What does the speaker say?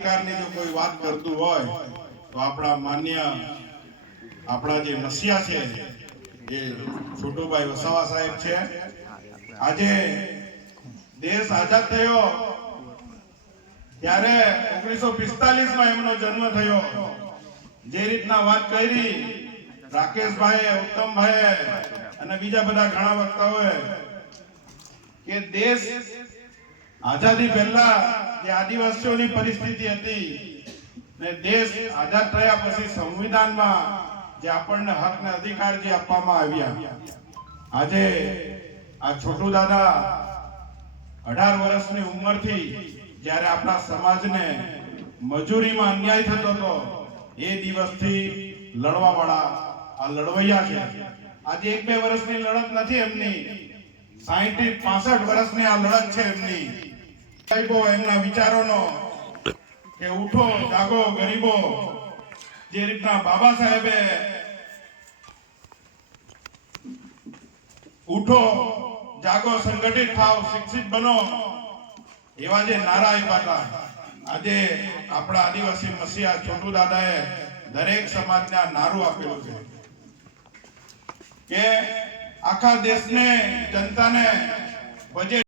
જો કોઈ વાત કરતું હોય, તો આપણા માન્ય, આપણા જે મસીહા છે એ છોટુભાઈ વસાવા સાહેબ છે, આજે દેશ આઝાદ થયો, ત્યારે ઓગણીસો પિસ્તાલીસમાં એમનો જન્મ થયો. જે રીતના વાત કરી રાકેશભાઈ ઉત્તમભાઈ અને બીજા બધા ઘણા વક્તાઓએ, કે દેશ આઝાદી પહેલા જે આદિવાસીઓની પરિસ્થિતિ હતી ને દેશ આઝાદ થયા પછી સંવિધાનમાં જે આપણને હક ને અધિકાર જે આપવામાં આવ્યા. આજે આ છોટુ દાદા અઢાર વર્ષની ઉંમરથી જ્યારે આપણા સમાજને મજૂરીમાં અન્યાય થતો હતો, એ દિવસથી લડવા વાળા આ લડવૈયા છે. આજે એક બે વર્ષની લડત નથી એમની, સાહીઠ પાસઠ વર્ષની આ લડત છે એમની. સાહેબો, એમના વિચારોનો કે ઉઠો, જાગો, ગરીબો. જે રીતના બાબા સાહેબે ઉઠો, જાગો, સંગઠિત થાવ શિક્ષિત બનો. એવા જે નારા આપ્યા આજે આપણા આદિવાસી મસીહા છોટુ દાદાએ દરેક સમાજને નારું આપેલું છે. કે આખા દેશને, જનતાને બજેટ